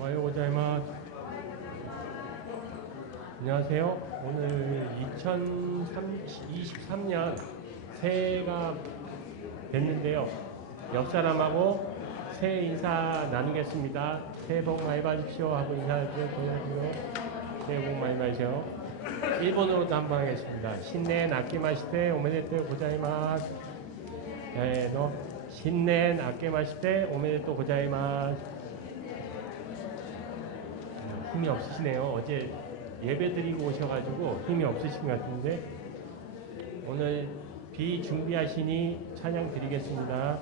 おはよう 고자이마스. 안녕하세요. 오늘 2023년 새해가 됐는데요. 옆 사람하고 새해 인사 나누겠습니다. 새해 복 많이 받으십시오 하고 인사드려요. 새해 복 많이 받으세요. 일본어로도 한번 하겠습니다. 신넨 아끼마시테 오메데토 고자이마스. 네, 너 신넨 아끼마시테 오메데토 고자이마스. 힘이 없으시네요. 어제 예배 드리고 오셔가지고 힘이 없으신 것 같은데 오늘 비준비하시니 찬양 드리겠습니다.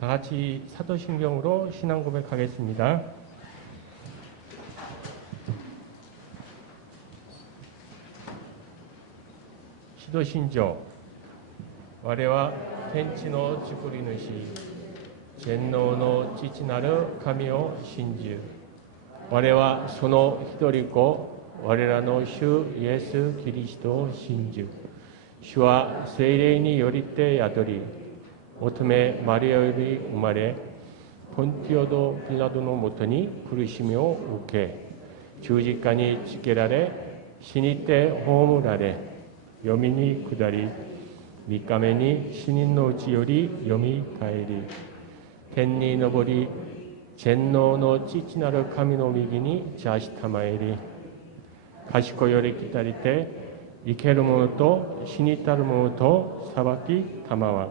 다 같이 사도신경으로 신앙 고백하겠습니다. 시도신조 와레와 텐치노 지쿠리누시 젠노노 지치나르 카미오 신주 와레와 소노 히도리코 와레라노 슈 예수キリスト 신주 슈와 세이레이니 요리때 야도리 오토메 마리아요비 우마레 폰티오도 빌라도노 모토니苦しみを 受け 十字架に つけられ 死にて 葬られ 読みに下り、3日目に死人のうちより読み返り、天に昇り、全能の父なる神の右に座したまえり、賢より来たりて、生ける者と死にたる者と裁きたまわ。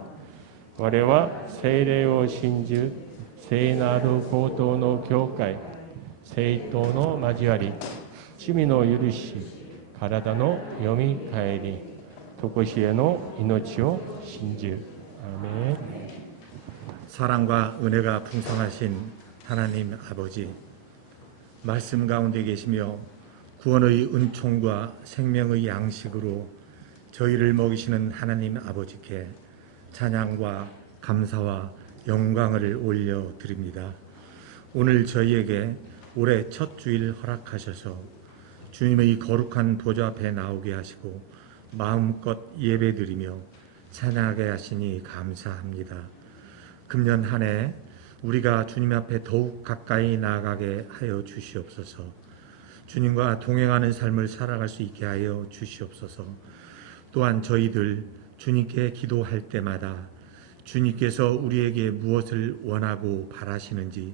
我は聖霊を信じ、聖なる高等の教会、聖道の交わり、罪の許し、体のよみかえり、とこしえの命を信じる。アーメン。 사랑과 은혜가 풍성하신 하나님 아버지, 말씀 가운데 계시며 구원의 은총과 생명의 양식으로 저희를 먹이시는 하나님 아버지께 찬양과 감사와 영광을 올려드립니다. 오늘 저희에게 올해 첫 주일 허락하셔서 주님의 거룩한 보좌 앞에 나오게 하시고 마음껏 예배드리며 찬양하게 하시니 감사합니다. 금년 한 해 우리가 주님 앞에 더욱 가까이 나아가게 하여 주시옵소서. 주님과 동행하는 삶을 살아갈 수 있게 하여 주시옵소서. 또한 저희들 주님께 기도할 때마다 주님께서 우리에게 무엇을 원하고 바라시는지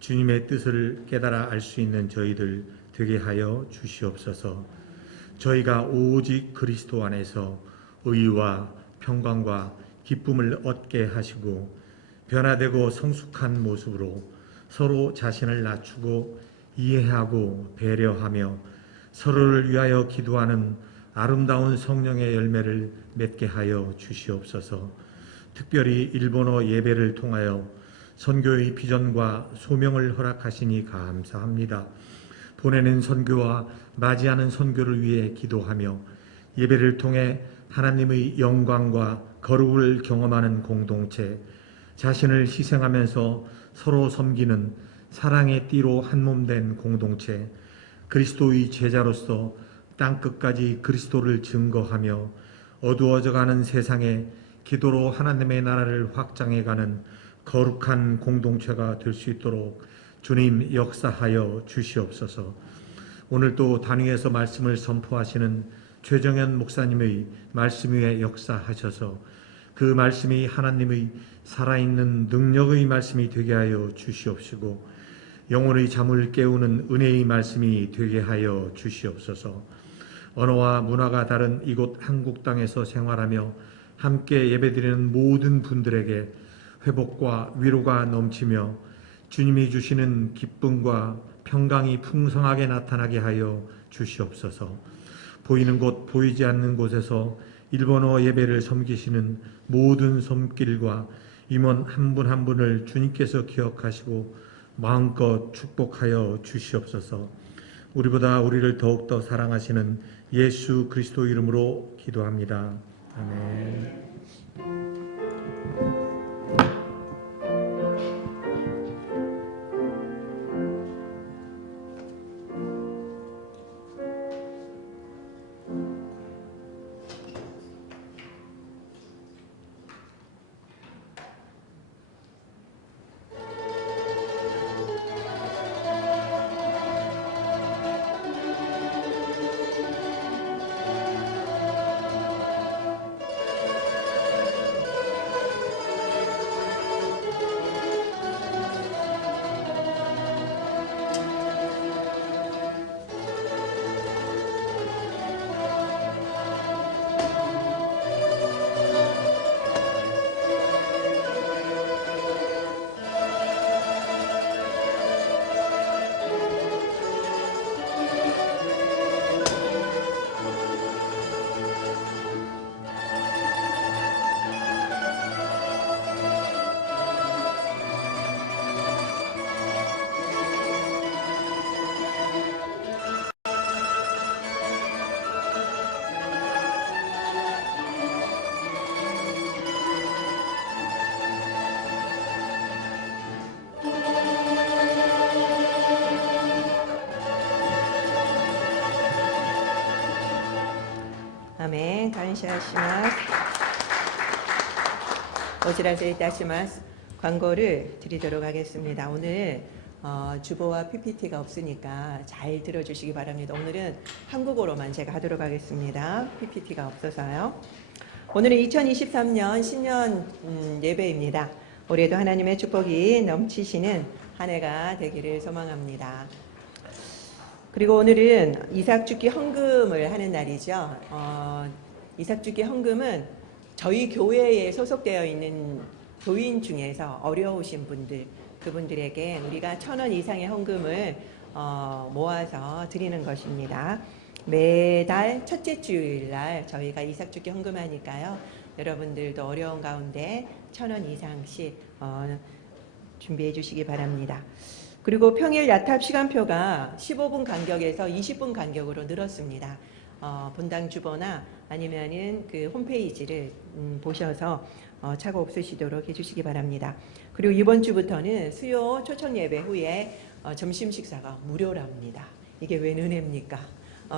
주님의 뜻을 깨달아 알 수 있는 저희들 되게 하여 주시옵소서. 저희가 오직 그리스도 안에서 의와 평강과 기쁨을 얻게 하시고 변화되고 성숙한 모습으로 서로 자신을 낮추고 이해하고 배려하며 서로를 위하여 기도하는 아름다운 성령의 열매를 맺게 하여 주시옵소서. 특별히 일본어 예배를 통하여 선교의 비전과 소명을 허락하시니 감사합니다. 보내는 선교와 맞이하는 선교를 위해 기도하며 예배를 통해 하나님의 영광과 거룩을 경험하는 공동체, 자신을 희생하면서 서로 섬기는 사랑의 띠로 한몸된 공동체, 그리스도의 제자로서 땅끝까지 그리스도를 증거하며 어두워져가는 세상에 기도로 하나님의 나라를 확장해가는 거룩한 공동체가 될 수 있도록 주님 역사하여 주시옵소서. 오늘 또 단위에서 말씀을 선포하시는 최정현 목사님의 말씀 위에 역사하셔서 그 말씀이 하나님의 살아있는 능력의 말씀이 되게 하여 주시옵시고 영혼의 잠을 깨우는 은혜의 말씀이 되게 하여 주시옵소서. 언어와 문화가 다른 이곳 한국 땅에서 생활하며 함께 예배드리는 모든 분들에게 회복과 위로가 넘치며 주님이 주시는 기쁨과 평강이 풍성하게 나타나게 하여 주시옵소서. 보이는 곳 보이지 않는 곳에서 일본어 예배를 섬기시는 모든 손길과 임원 한 분 한 분을 주님께서 기억하시고 마음껏 축복하여 주시옵소서. 우리보다 우리를 더욱더 사랑하시는 예수 그리스도 이름으로 기도합니다. 아멘. 感謝します。お知らせいたします。광고를 드리도록 하겠습니다. 오늘 주보와 PPT가 없으니까 잘 들어주시기 바랍니다. 오늘은 한국어로만 제가 하도록 하겠습니다. PPT가 없어서요. 오늘은 2023년 신년 예배입니다. 올해도 하나님의 축복이 넘치시는 한 해가 되기를 소망합니다. 그리고 오늘은 이삭주기 헌금을 하는 날이죠. 이삭주기 헌금은 저희 교회에 소속되어 있는 교인 중에서 어려우신 분들, 그분들에게 우리가 1,000원 이상의 헌금을 모아서 드리는 것입니다. 매달 첫째 주일날 저희가 이삭주기 헌금하니까요. 여러분들도 어려운 가운데 1,000원 이상씩 준비해 주시기 바랍니다. 그리고 평일 야탑 시간표가 15분 간격에서 20분 간격으로 늘었습니다. 본당 주보나 아니면은 그 홈페이지를 보셔서 착오 없으시도록 해주시기 바랍니다. 그리고 이번 주부터는 수요 초청 예배 후에 점심 식사가 무료랍니다. 이게 웬 은혜입니까?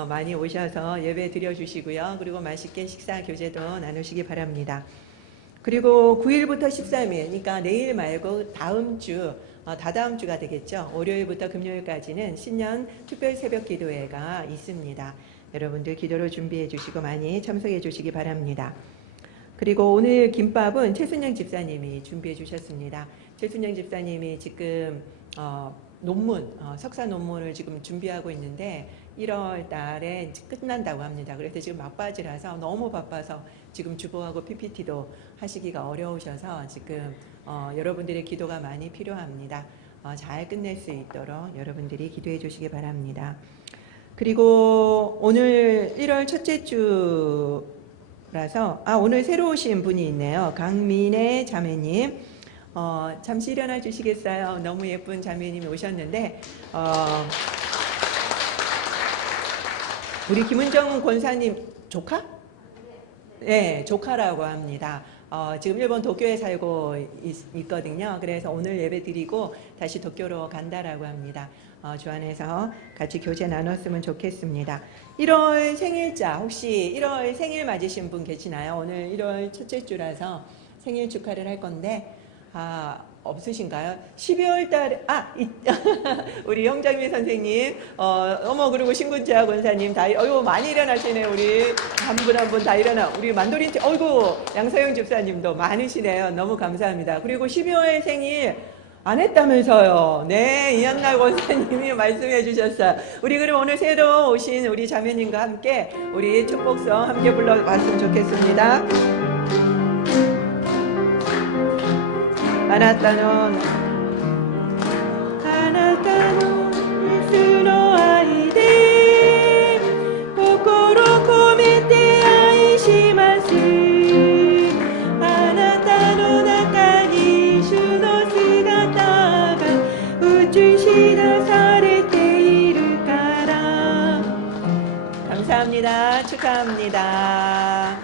많이 오셔서 예배 드려주시고요. 그리고 맛있게 식사 교제도 나누시기 바랍니다. 그리고 9일부터 13일, 그러니까 내일 말고 다음 주, 다다음 주가 되겠죠. 월요일부터 금요일까지는 신년 특별 새벽 기도회가 있습니다. 여러분들 기도로 준비해 주시고 많이 참석해 주시기 바랍니다. 그리고 오늘 김밥은 최순영 집사님이 준비해 주셨습니다. 최순영 집사님이 지금 논문, 석사 논문을 지금 준비하고 있는데 1월 달에 끝난다고 합니다. 그래서 지금 막바지라서 너무 바빠서 지금 주보하고 PPT도 하시기가 어려우셔서 지금 여러분들의 기도가 많이 필요합니다. 잘 끝낼 수 있도록 여러분들이 기도해 주시기 바랍니다. 그리고 오늘 1월 첫째 주라서 오늘 새로 오신 분이 있네요. 강민혜 자매님. 잠시 일어나 주시겠어요? 너무 예쁜 자매님이 오셨는데 우리 김은정 권사님 조카? 네, 조카라고 합니다. 지금 일본 도쿄에 살고 있거든요. 그래서 오늘 예배 드리고 다시 도쿄로 간다라고 합니다. 주 안에서 같이 교제 나눴으면 좋겠습니다. 1월 생일자 혹시 1월 생일 맞으신 분 계시나요? 오늘 1월 첫째 주라서 생일 축하를 할 건데 없으신가요? 12월 달에 우리 형장미 선생님 그리고 신군지아 권사님 다 많이 일어나시네. 우리 한 분 한 분 다 일어나. 우리 만도린 양서영 집사님도 많으시네요. 너무 감사합니다. 그리고 12월 생일 안 했다면서요. 네, 이한날 권사님이 말씀해 주셨어요. 우리 그럼 오늘 새로 오신 우리 자매님과 함께 우리 축복성 함께 불러봤으면 좋겠습니다. あなたの水の愛で心込めて愛します。あなたの中に主の姿が映し出されているから。 감사합니다. 축하합니다.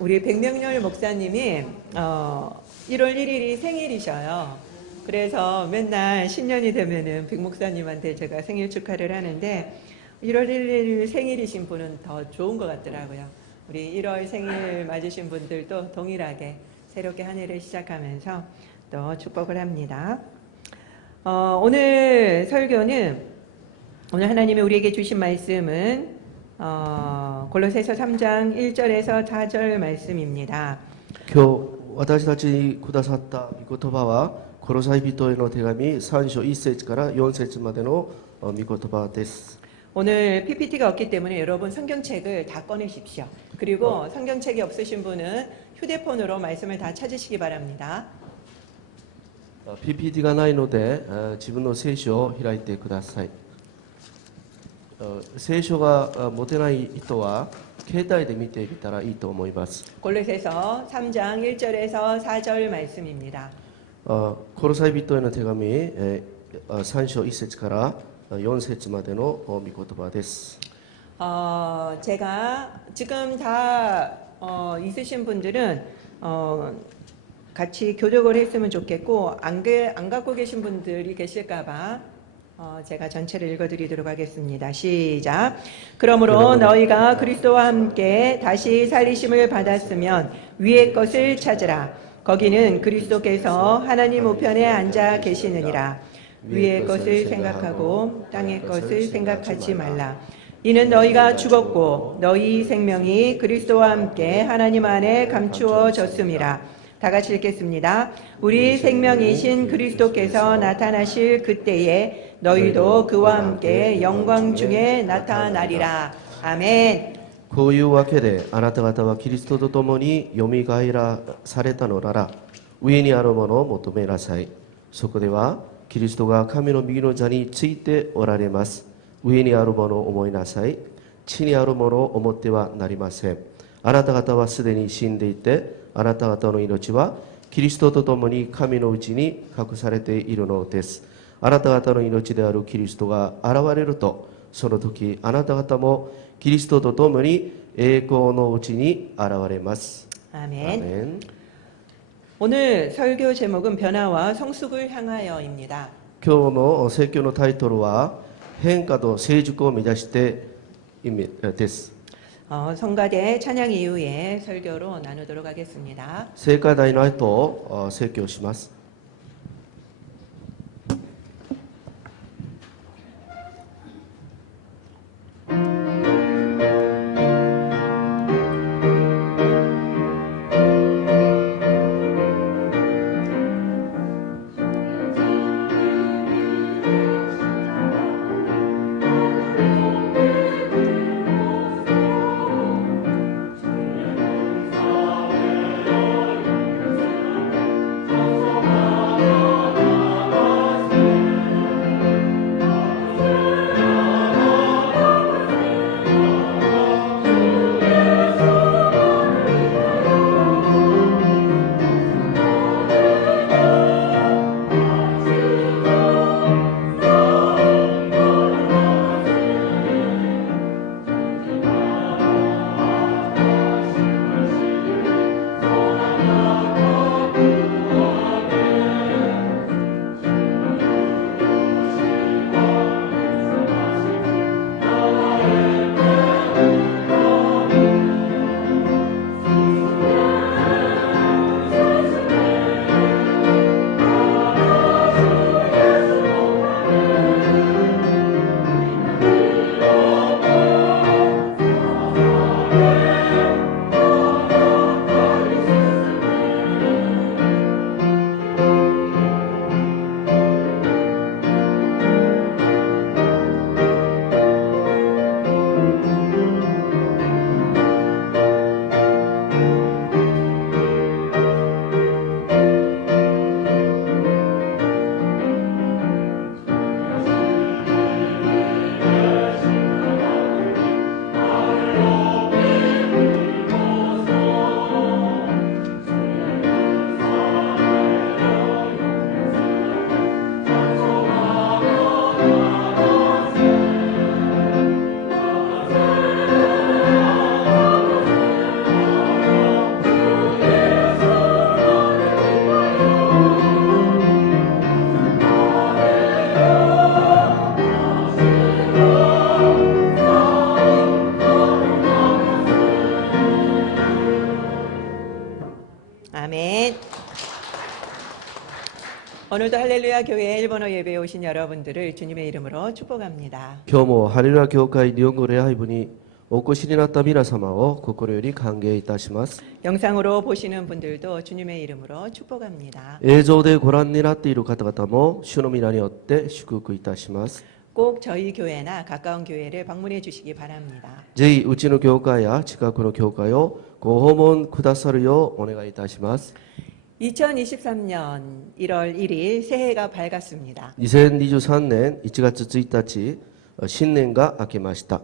우리 백명렬 목사님이 1월 1일이 생일이셔요. 그래서 맨날 신년이 되면은 백 목사님한테 제가 생일 축하를 하는데 1월 1일 생일이신 분은 더 좋은 것 같더라고요. 우리 1월 생일 맞으신 분들도 동일하게 새롭게 한 해를 시작하면서 또 축복을 합니다. 오늘 설교는 오늘 하나님이 우리에게 주신 말씀은 골로새서 3장 1절에서 4절 말씀입니다. 今日私たちにくださった御言葉はコロサイ人への手紙3章1節から4節までの御言葉です。 오늘 PPT가 없기 때문에 여러분 성경책을 다 꺼내십시오. 그리고 성경책이 없으신 분은 휴대폰으로 말씀을 다 찾으시기 바랍니다. PPT がないので自分の聖書を開いてください。聖書が持てない人は携帯で見てみたらいいと思います。 골로새서 3장 1절에서 4절 말씀입니다. コロサイ人への手紙3章1節から4節までの御言葉です。 제가 지금 다 있으신 분들은 같이 교독을 했으면 좋겠고 안 갖고 계신 분들이 계실까봐 제가 전체를 읽어드리도록 하겠습니다. 시작. 그러므로 너희가 그리스도와 함께 다시 살리심을 받았으면 위의 것을 찾으라. 거기는 그리스도께서 하나님 우편에 앉아 계시느니라. 위의 것을 생각하고 땅의 것을 생각하지 말라. 이는 너희가 죽었고 너희 생명이 그리스도와 함께 하나님 안에 감추어졌음이라. 다 같이 읽겠습니다. 우리 생명이신 그리스도께서 나타나실 그때에 너희도 그와 함께 영광 중에 나타나리라. 아멘. こういうわけであなた方はキリストと共によみがえらされたのなら上にあるものを求めなさい。そこではキリストが神の右の座についておられます。上にあるものを思いなさい。地にあるものを思ってはなりません。あなた方はすでに死んでいてあなた方の命はキリストと共に神のうちに隠されているのです。あなた方の命であるキリストが現れると、その時あなた方もキリストと共に栄光のうちに現れます。 아멘. 아멘. 오늘 설교 제목은 변화와 성숙을 향하여입니다. 今日の説教のタイトルは変化と成熟を目指してです。 성가대 찬양 이후에 설교로 나누도록 하겠습니다. 聖歌台の後説教します。 아멘. 오늘도 할렐루야 교회 일본어 예배에 오신 여러분들을 주님의 이름으로 축복합니다. 今日もハレルヤ教会日本語礼拝部にお越しになった皆様を心より歓迎いたします。 영상으로 보시는 분들도 주님의 이름으로 축복합니다. 映像でご覧になっている方々も主の皆によって祝福いたします。 꼭 저희 교회나 가까운 교회를 방문해 주시기 바랍니다. ぜひうちの教会や近くの教会をご訪問くださるようお願いいたします。 2023년 1월 1일 새해가 밝았습니다. 2023年1月1日新年が明けました。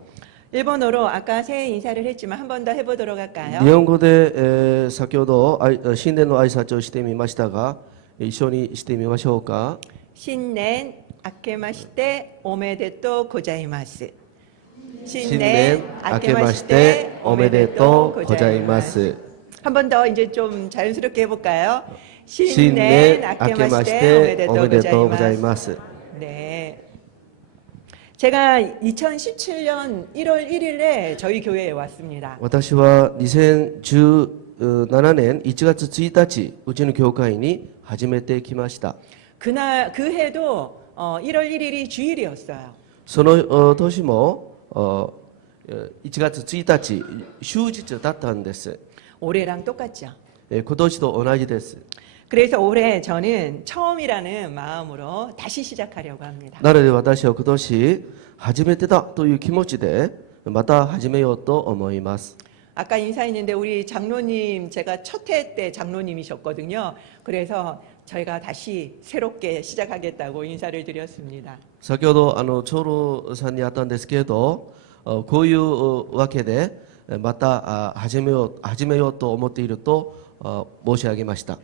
일본어로 아까 새해 인사를 했지만 한 번 더 해보도록 日 할까요? 本語で、先ほど新年の挨拶をしてみましたが一緒にしてみましょうか。 신년 아케마시테 오메데토 고자이마스. 新年明けましておめでとうございます。 한 번 더 이제 좀 자연스럽게 해볼까요? 新年明けましておめでとうございます。 네. 제가 2017년 1월 1일에 저희 교회에 왔습니다. 私は2017年1月1日、うちの教会に初めて来ました。 그날 그 해도 1월 1일이 주일이었어요. その年も1月1日、終日だったんです。 올해랑 똑같죠. 今年と同じです。 그래서 올해 저는 처음이라는 마음으로 다시 시작하려고 합니다. なので私は今年初めてだという気持ちでまた始めようと思います。 아까 인사했는데 우리 장로님 제가 첫 해 때 장로님이셨거든요. 그래서 저희가 다시 새롭게 시작하겠다고 인사를 드렸습니다. 先ほど長老さんに会ったんですけれど、こういうわけでまた始めようと思っていると申し上げました。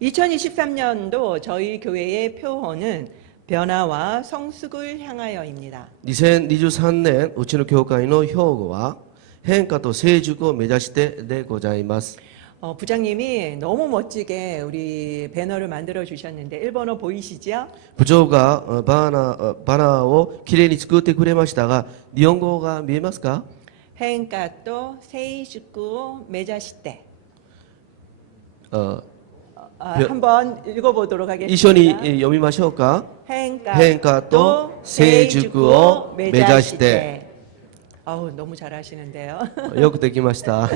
2023년도 저희 교회의 표어는 변화와 성숙을 향하여입니다. 2023年うちの教会の標語は変化と成熟を目指してでございます。 부장님이 너무 멋지게 우리 배너를 만들어 주셨는데 일본어 보이시죠? 部長がバナーをきれいに作ってくれましたが、日本語が見えますか？ 행가또 세이주쿠 메자시테. あ 한번 읽어보도록 一緒に 하겠습니다. 読みましょうか。 행가 変化と成熟を目指して 아우 너무 잘하시는데요. よくできました。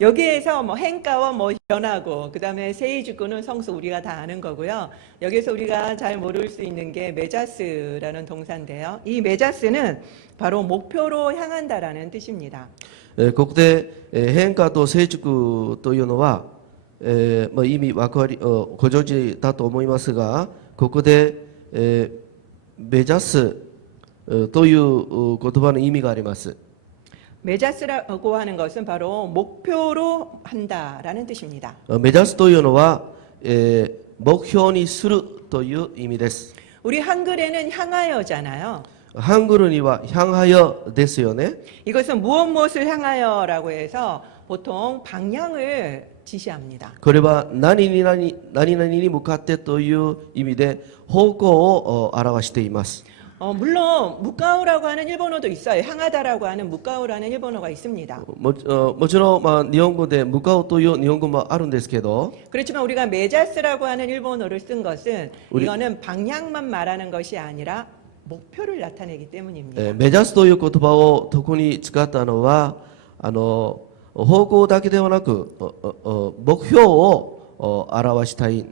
여기에서 뭐 행가와 뭐 변하고 그다음에 세이주쿠는 성수 우리가 다 아는 거고요. 여기서 우리가 잘 모를 수 있는 게 메자스라는 동사인데요. 이 메자스는 바로 목표로 향한다라는 뜻입니다. ここで変化と成熟というのは、意味ご存知だと思いますが、ここで、目指すという言葉の意味があります。 메자스라고 하는 것은 바로 목표로 한다라는 뜻입니다. 目指すというのは、目標にするという意味です。 우리 한글에는 향하여잖아요. ハングルには향하여ですよね。 이것은 무엇을 향하여라고 해서 보통 방향을 지시합니다. これは何々に向かってという意味で方向を表しています。 물론 무카오라고 하는 일본어도 있어요. 향하다라고 하는 무카오라는 일본어가 있습니다. もちろん、日本語で向かうという日本語もあるんですけど、 그렇지만 우리가 메자스라고 하는 일본어를 쓴 것은 우리- 이거는 방향만 말하는 것이 아니라 목표를 나타내기 때문입니다. 目指すという言葉を特に使ったのは方向だけではなく目標を表したい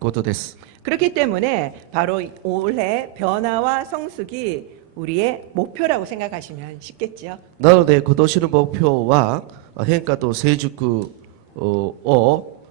ことです。 그렇기 때문에 바로 올해 변화와 성숙이 우리의 목표라고 생각하시면 쉽겠죠. なので今年の目標は変化と成熟を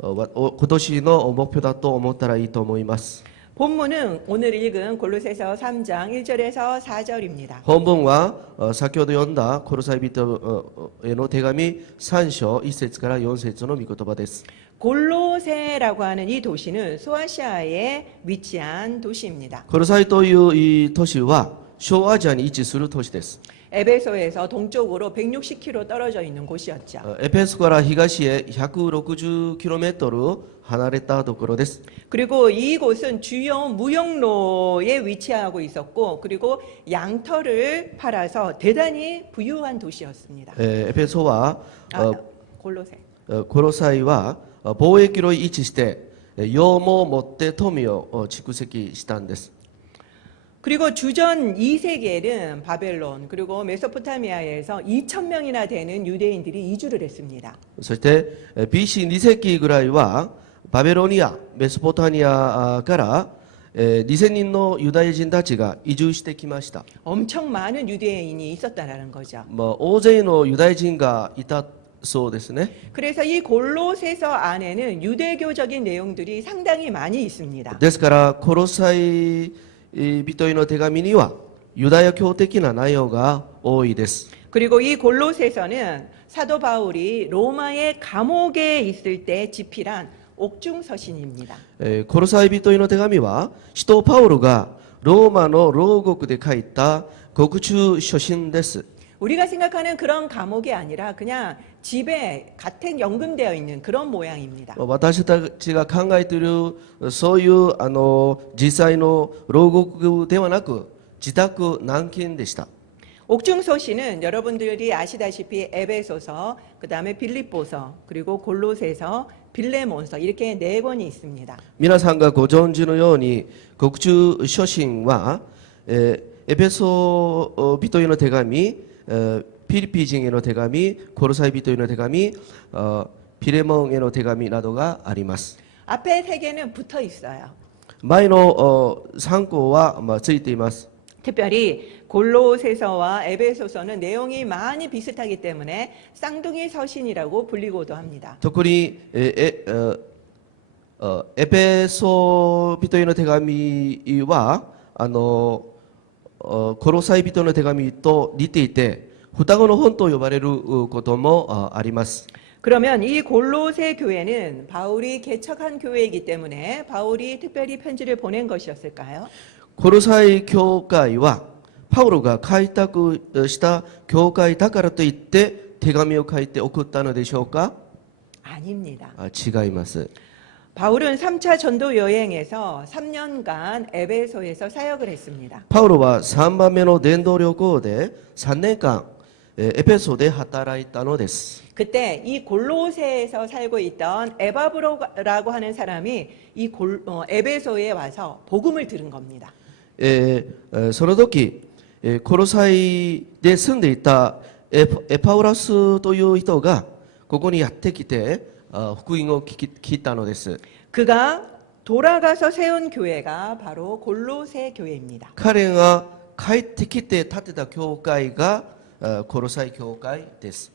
今年の目標だと思ったらいいと思います。 본문은 오늘 읽은 골로새서 3장 1절에서 4절입니다. 本文は先ほど読んだコロサイ人への手紙3章1節から4節の御言葉です。 골로새라고 하는 이 도시는 소아시아에 위치한 도시입니다. コロサイというい都市は小アジアに位置する都市です。 에베소에서 동쪽으로 160km 떨어져 있는 곳이었죠. エペソから東へ 160km 離れたところです。 그리고 이곳은 주요 무역로에 위치하고 있었고 그리고 양털을 팔아서 대단히 부유한 도시였습니다. エペソは 골로새. コロサイは貿易路に位置して羊毛を持って富を蓄積したんです。 그리고 주전 2세기에는 바벨론 그리고 메소포타미아에서 2,000명이나 되는 유대인들이 이주를 했습니다. そして BC2 世紀ぐらいはバベロニアメソポタミアから2000人のユダヤ人たちが移住してきました。 엄청 많은 유대인이 있었다라는 거죠. 大勢のユダヤ人がいたそうですね。 그래서 이 골로새서 안에는 유대교적인 내용들이 상당히 많이 있습니다. ですからコロサイ人への手紙にはユダヤ教的な内容が多いです。 그리고 이 골로새서는 사도 바울이 로마의 감옥에 있을 때 집필한 옥중 서신입니다. コロサイ人への手紙は使徒パウロがローマの牢獄で書いた獄中書信です。 우리가 생각하는 그런 감옥이 아니라 그냥 집에 가택 연금되어 있는 그런 모양입니다. 私たちが考えているそういう実際の牢獄ではなく自宅軟禁でした。 옥중서신은 여러분들이 아시다시피 에베소서, 그 다음에 빌립보서, 그리고 골로새서, 빌레몬서 이렇게 4권이 있습니다. 皆さんがご存知のように獄中書信は、エペソ人への手紙、ピリピ人への手紙、コロサイ人への手紙、ピレモンへの手紙などがあります。 앞에 3개는 붙어 있어요. 前の3項は、ついています。 특별히 골로새서와 에베소서는 내용이 많이 비슷하기 때문에 쌍둥이 서신이라고 불리고도 합니다. 特にエペソ人への手紙はコロサイ人の手紙と似ていて双子の本と呼ばれることもあります。 그러면 이 골로새 교회는 바울이 개척한 교회이기 때문에 바울이 특별히 편지를 보낸 것이었을까요? コロサイ教会はパウロが開拓した教会だからといって手紙を書いて送ったのでしょうか？ 아닙니다. 違います。 바울은 3차 전도 여행에서 3년간 에베소에서 사역을 했습니다. パウロは3番目の伝道旅行で3年間エペソで働いたのです。 그때 이 골로새에서 살고 있던 에바브로라고 하는 사람이 이 에베소에 와서 복음을 들은 겁니다. その時コロサイで住んでいたエパウラスという人がここにやってきて福音を聞いたのです。 그가 돌아가서 세운 교회가 바로 골로새 교회입니다. 彼が帰ってきて建てた教会がコロサイ教会です。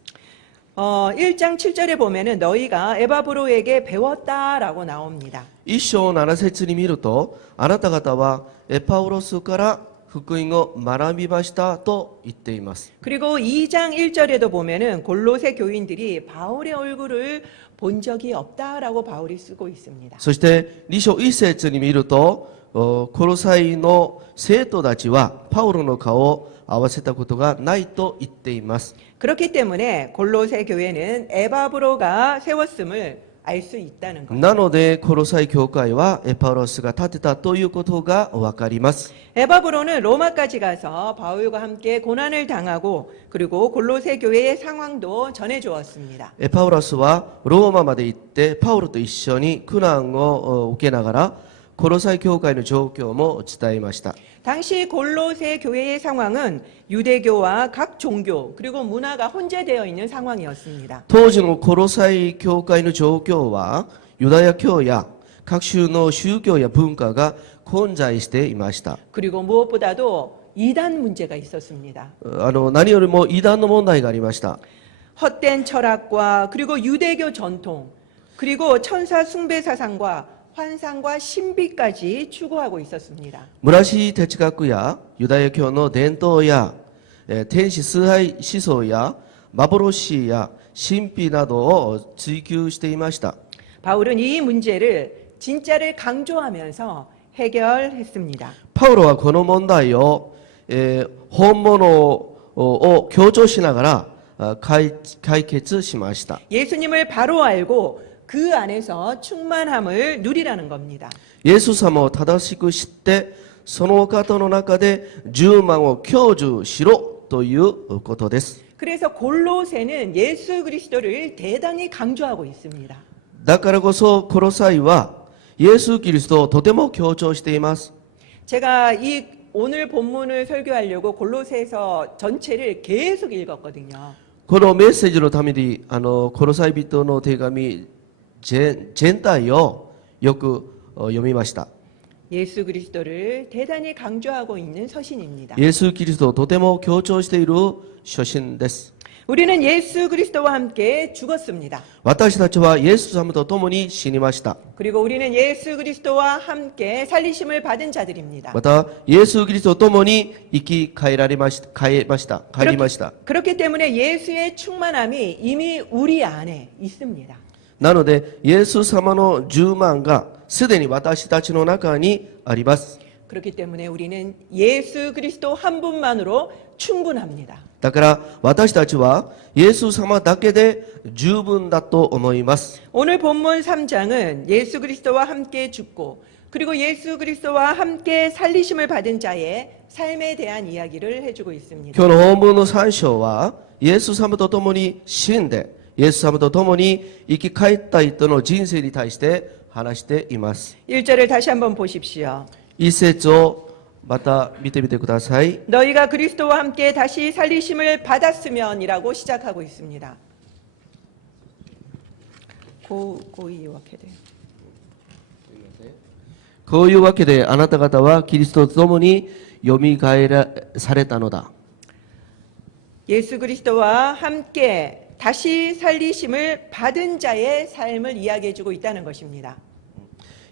1장 7절에 보면은 너희가 에바브로에게 배웠다라고 나옵니다. 1章7節に見るとあなた方はエパウロスから福音を学びましたと言っています。 그리고 2장 1절에도 보면은 골로새 교인들이 바울의 얼굴을 본 적이 없다라고 바울이 쓰고 있습니다. そして2章1節に見るとコロサイの生徒たちはパウロの顔を合わせたことがないと言っています。 그렇기 때문에 골로새 교회는 에바브로가 세웠음을 알 수 있다는 거예요. なのでコロサイ教会はエパウロスが建てたということがわかります。 에바브로는 로마까지 가서 바울과 함께 고난을 당하고 그리고 골로새 교회의 상황도 전해 주었습니다. エパウロスはローマまで行ってパウロと一緒に苦難を受けながらコロサイ教会の状況も伝えました。 당시 골로새 교회의 상황은 유대교와 각 종교 그리고 문화가 혼재되어 있는 상황이었습니다. 当時のコロサイ教会の状況はユダヤ教や各種の宗教や文化が混在していました。 그리고 무엇보다도 이단 문제가 있었습니다. 何よりも異端の問題がありました。 헛된 철학과 그리고 유대교 전통 그리고 천사 숭배 사상과 환상과 신비까지 추구하고 있었습니다. 村師哲学やユダヤ教の伝統や天使崇拝思想や幻や神秘などを追求していました。 바울은 이 문제를 진짜를 강조하면서 해결했습니다. パウロはこの問題を本物を強調しながら解決しました。 예수님을 바로 알고 그 안에서 충만함을 누리라는 겁니다. イエス様を正しく知ってそのお方の中で充満を享受しろということです。 그래서 골로새는 예수 그리스도를 대단히 강조하고 있습니다. だからこそコロサイはイエス・キリストをとても強調しています。 제가 이 오늘 본문을 설교하려고 골로새서 전체를 계속 읽었거든요. このメッセージのためにコロサイ人の手紙全体をよく読みました。 예수 그리스도를 대단히 강조하고 있는 서신입니다. イエス・キリストをとても強調している書信です。 우리는 예수 그리스도와 함께 죽었습니다. 私たちはイエス様と共に死にました。 그리고 우리는 예수 그리스도와 함께 살리심을 받은 자들입니다. またイエス・キリストと共に生き返りました。 그렇기 때문에 예수의 충만함이 이미 우리 안에 있습니다. なのでイエス様の充満がすでに私たちの中にあります。 그렇기 때문에 우리는 예수 그리스도 한 분만으로 충분합니다. だから私たちはイエス様だけで十分だと思います。 오늘 본문 3장은 예수 그리스도와 함께 죽고 그리고 예수 그리스도와 함께 살리심을 받은 자의 삶에 대한 이야기를 해주고 있습니다. 今日の本文の3章はイエス様と共に死んでイエス様と共に生き返った人の人生に対して話しています。 1절을 다시 한번 보십시오. 一節をまた見てみてください。 너희가 그리스도와 함께 다시 살리심을 받았으면이라고 시작하고 있습니다. 고이 와케데. こういうわけであなた方はキリストと共によみがえらされたのだ。 예수 그리스도와 함께 다시 살리심을 받은 자의 삶을 이야기해주고 있다는 것입니다.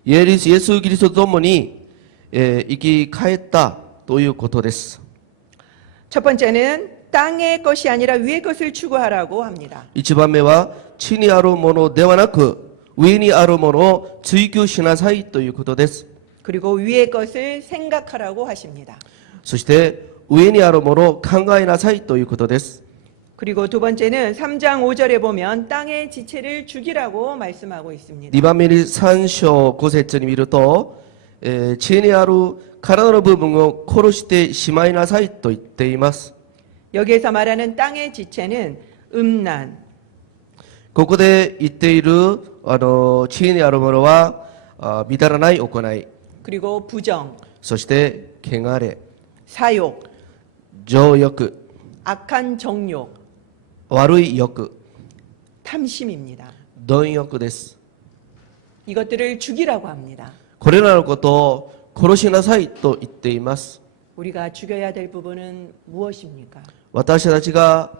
イエス・キリストと共に、生き返ったということです。 첫 번째는 땅의 것이 아니라 위의 것을 추구하라고 합니다. 一番目は地にあるものではなく上にあるものを追求しなさいということです。 그리고 위의 것을 생각하라고 하십니다. そして上にあるものを考えなさいということです。 그리고 두 번째는 3장 5절에 보면 땅의 지체를 죽이라고 말씀하고 있습니다. 2番目に3章5節に見ると、地にある体の部分を殺してしまいなさいと言っています。 여기에서 말하는 땅의 지체는 음란, ここで言っている地にあるものは乱らない行い、 그리고 부정, そして汚れ、 사욕, 情欲、 악한 정욕, 悪い欲、 탐심입니다. 貪欲です。 이것들을 죽이라고 합니다. これらのことを殺しなさいと言っています。 우리가 죽여야 될 부분은 무엇입니까? 私たちが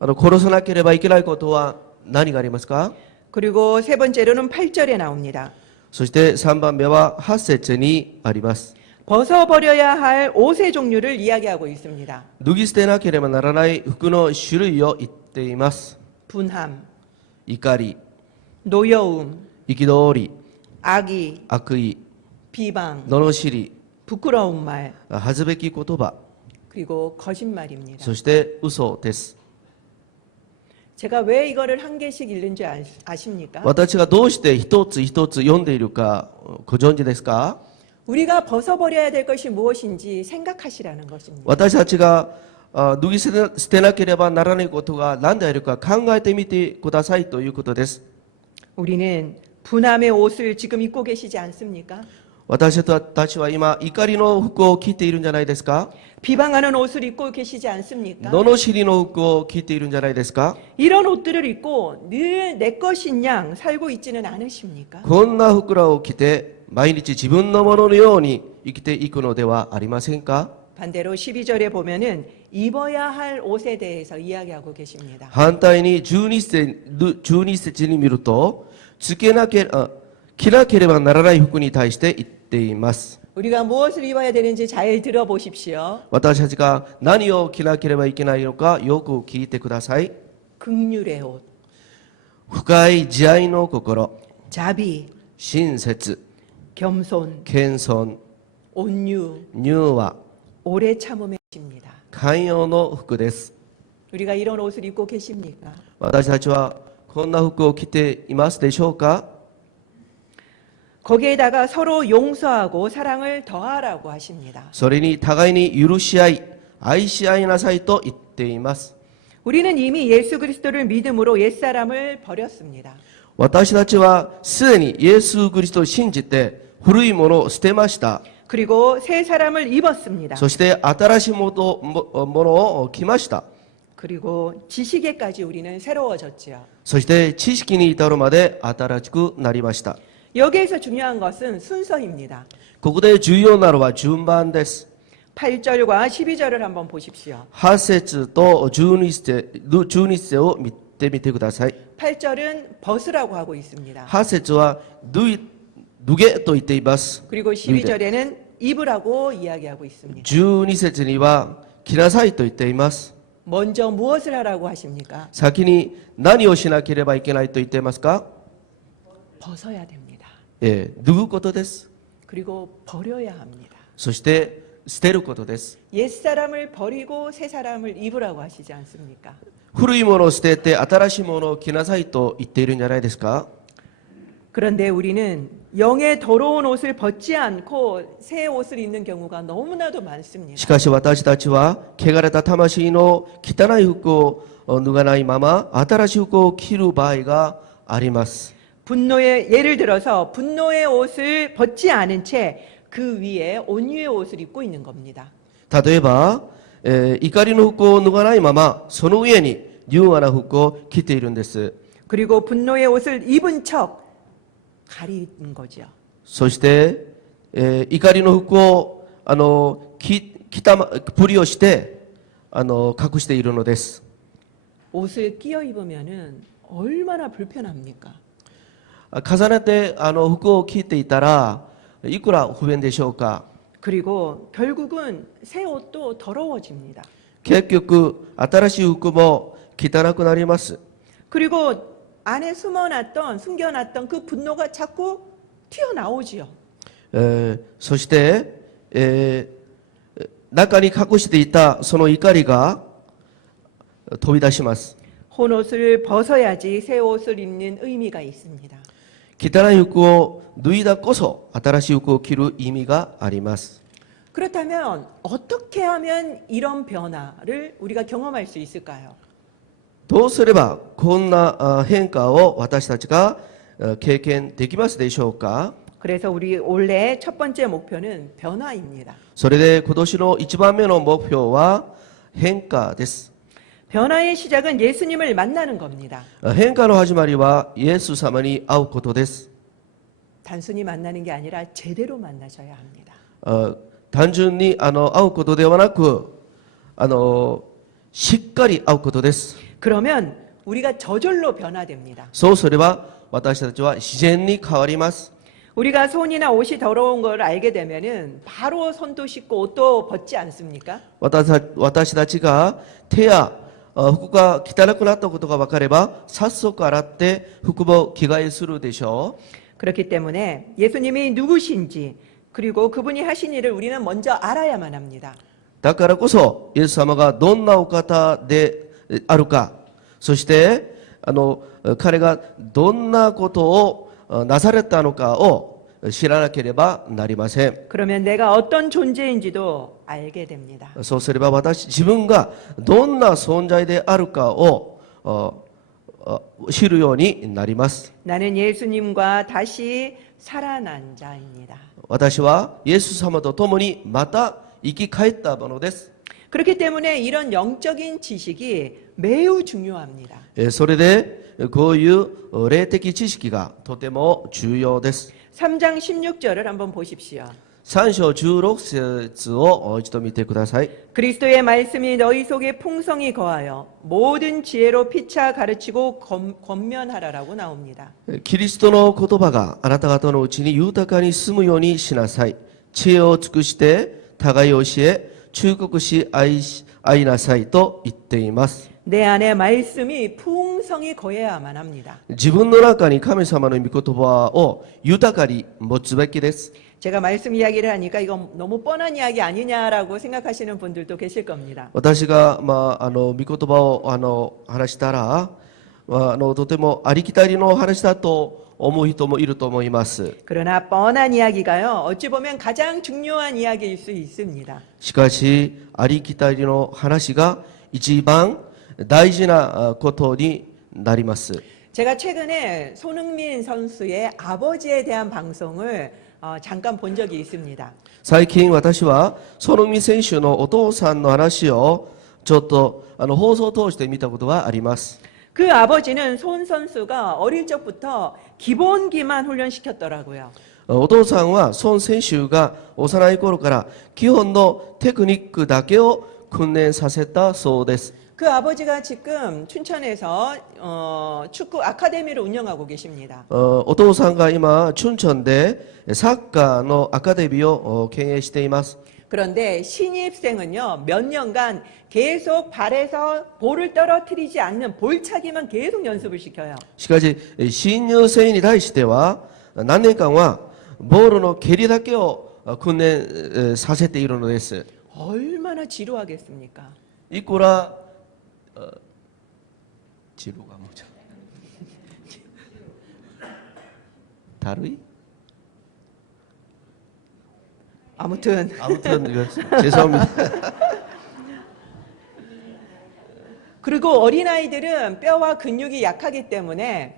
殺さなければいけないことは何がありますか？ 그리고 세 번째로는 8절에 나옵니다. そして3番目は8節にあります。 벗어버려야 할 옷의 종류를 이야기하고 있습니다. 脱ぎ捨てなければならない服の種類を言っています。 분함, 怒り、 노여움, 憤り、 악의, 悪意、 비방, 罵り、 부끄러운 말, 恥ずべき言葉、 그리고 거짓말입니다. そして嘘です。 제가 왜 이거를 한 개씩 읽는지 아십니까? 私がどうして一つ一つ読んでいるかご存知ですか？ 우리가 벗어버려야 될 것이 무엇인지 생각하시라는 것입니다. 私たちが脱ぎ捨てなければならないことが何であるか考えてみてくださいということです。 우리는 분함의 옷을 지금 입고 계시지 않습니까? 私たちは今怒りの服を着ているんじゃないですか？ 비방하는 옷을 입고 계시지 않습니까? 罵りの服を着ているんじゃないですか？ 이런 옷들을 입고 늘 내 것인 양 살고 있지는 않으십니까? こんな服を着て毎日自分のもののように生きていくのではありませんか？ 반대로 12절에 보면은 입어야 할 옷에 대해서 이야기하고 계십니다. 反対に12節に見ると着なければならない服に対して言っています。 우리가 무엇을 입어야 되는지 잘 들어보십시오. 私たちが何を着なければいけないのかよく聞いてください。 긍휼의 옷, 深い慈愛の心、 자비, 親切、 겸손, 謙遜、 온유, 柔和、 오래 참음의 옷입니다. 寛容の服です。 우리가 이런 옷을 입고 계십니까? 私たちはこんな服を着ていますでしょうか？ 거기에다가 서로 용서하고 사랑을 더하라고 하십니다. それに互いに許し合い、愛し合いなさいと言っています。 우리는 이미 예수 그리스도를 믿음으로 옛사람을 버렸습니다. 私たちはすでにイエス・キリストを信じて古いものを捨てました。 그리고 새 사람을 입었습니다. そして新しいものを着ました。 그리고 지식에까지 우리는 새로워졌지요. そして知識に至るまで新しくなりました。 여기에서 중요한 것은 순서입니다. ここで重要なのは順番です。 8절과 12절을 한번 보십시오. 8節と12節を見てみてください。 8절은 벗으라고 하고 있습니다. 8節は脱げと言っています。 그리고 12절에는 입으라고 이야기하고 있습니다. 12節には着なさいと言っています。 먼저 무엇을 하라고 하십니까? 先に何をしなければいけないと言っていますか？ 벗어야 됩니다. 脱ぐことです。 그리고 버려야 합니다. そして捨てることです。 옛사람을 버리고 새 사람을 입으라고 하시지 않습니까? 古いものを捨てて新しいものを着なさいと言っているんじゃないですか。 그런데 우리는 영의 더러운 옷을 벗지 않고 새 옷을 입는 경우가 너무나도 많습니다. しかし私たちは汚れた魂の汚い服を脱がないまま新しい服を着る場合があります。 분노의 예를 들어서 분노의 옷을 벗지 않은 채 그 위에 온유의 옷을 입고 있는 겁니다. 例えば、怒りの服を脱がないままその上に柔和な服を着ているんです。 그리고 분노의 옷을 입은 척 가리는 거죠. そして、怒りの服を着たふりをして隠しているのです。 옷을 끼어 입으면은 얼마나 불편합니까? 重ねて服を着ていたらいくら不便でしょうか。 그리고 결국은 새 옷도 더러워집니다. 結局新しい服も汚くなります。 그리고 안에 숨겨놨던 그 분노가 자꾸 튀어나오지요. そして、中に隠していたその怒りが飛び出します。 혼옷을 벗어야지 새 옷을 입는 의미가 있습니다. 汚い服を脱いだこそ新しい服を着る意味があります。 그렇다면 어떻게 하면 이런 변화를 우리가 경험할 수 있을까요? どうすればこんな変化を私たちが経験できますでしょうか。 그래서 우리 올해 첫 번째 목표는 변화입니다. それで今年の一番目の目標は変化です。 변화의 시작은 예수님을 만나는 겁니다. 変化の始まりはイエス様に会うことです。 단순히 만나는 게 아니라 제대로 만나셔야 합니다. 単純に会うことではなくしっかり会うことです。 그러면 우리가 저절로 변화됩니다. そうすれば私たちは自然に変わります。 우리가 손이나 옷이 더러운 걸 알게 되면은 바로 손도 씻고 옷도 벗지 않습니까? 私たちが手や服が汚くなったことが分かれば早速洗って服を着替えするでしょう。 그렇기 때문에 예수님이 누구신지 그리고 그분이 하신 일을 우리는 먼저 알아야만 합니다. だからこそイエス様がどんなお方であるか、そして彼がどんなことをなされたのかを知らなければなりません。 그러면 내가 어떤 존재인지도 알게 됩니다. そうすれば自分がどんな存在であるかを知るようになります。 나는 예수님과 다시 살아난 자입니다. 私はイエス様と共にまた生き返ったものです。 그렇기 때문에 이런 영적인 지식이 매우 중요합니다. それでこういう霊的知識がとても重要です。 3장 16절을 한번 보십시오. 3章16節を一度見てください。 그리스도의 말씀이 너희 속에 풍성히 거하여 모든 지혜로 피차 가르치고 권면하라라고 나옵니다. キリストの言葉があなた方のうちに豊かに住むようにしなさい。知恵を尽くして互いを教え、忠告し愛なさいと言っています。 내 안에 말씀이 풍성히 거해야만 합니다. 自分の中に神様の御言葉を豊かに持つべきです。 제가 말씀 이야기를 하니까 이건 너무 뻔한 이야기 아니냐라고 생각하시는 분들도 계실 겁니다. 私が、御言葉を話したら、とてもありきたりの話だと思う人もいると思います。 그러나 뻔한 이야기가요. 어찌 보면 가장 중요한 이야기일 수 있습니다. しかしありきたりの話が一番大事なことになります。 제가 최근에 손흥민 선수의 아버지에 대한 방송을 잠깐 본 적이 있습니다. 最近私はソノミ選手のお父さんの話をちょっと放送を通して見たことがあります。 그 아버지는 손 선수가 어릴 적부터 기본기만 훈련시켰더라고요. お父さんは孫選手が幼い頃から基本のテクニックだけを訓練させたそうです。 그 아버지가 지금 춘천에서 축구 아카데미를 운영하고 계십니다. お父さんが今チュンチョンでサッカーのアカデミーを経営しています。 그런데 신입생은요, 몇 년간 계속 발에서 볼을 떨어뜨리지 않는 볼차기만 계속 연습을 시켜요. しかし新入生に対しては何年間はボールの蹴りだけを訓練させているのです。 얼마나 지루하겠습니까? いくら지루가 뭐죠? 다루이? 아무튼 아무튼 죄송합니다. 그리고 어린아이들은 뼈와 근육이 약하기 때문에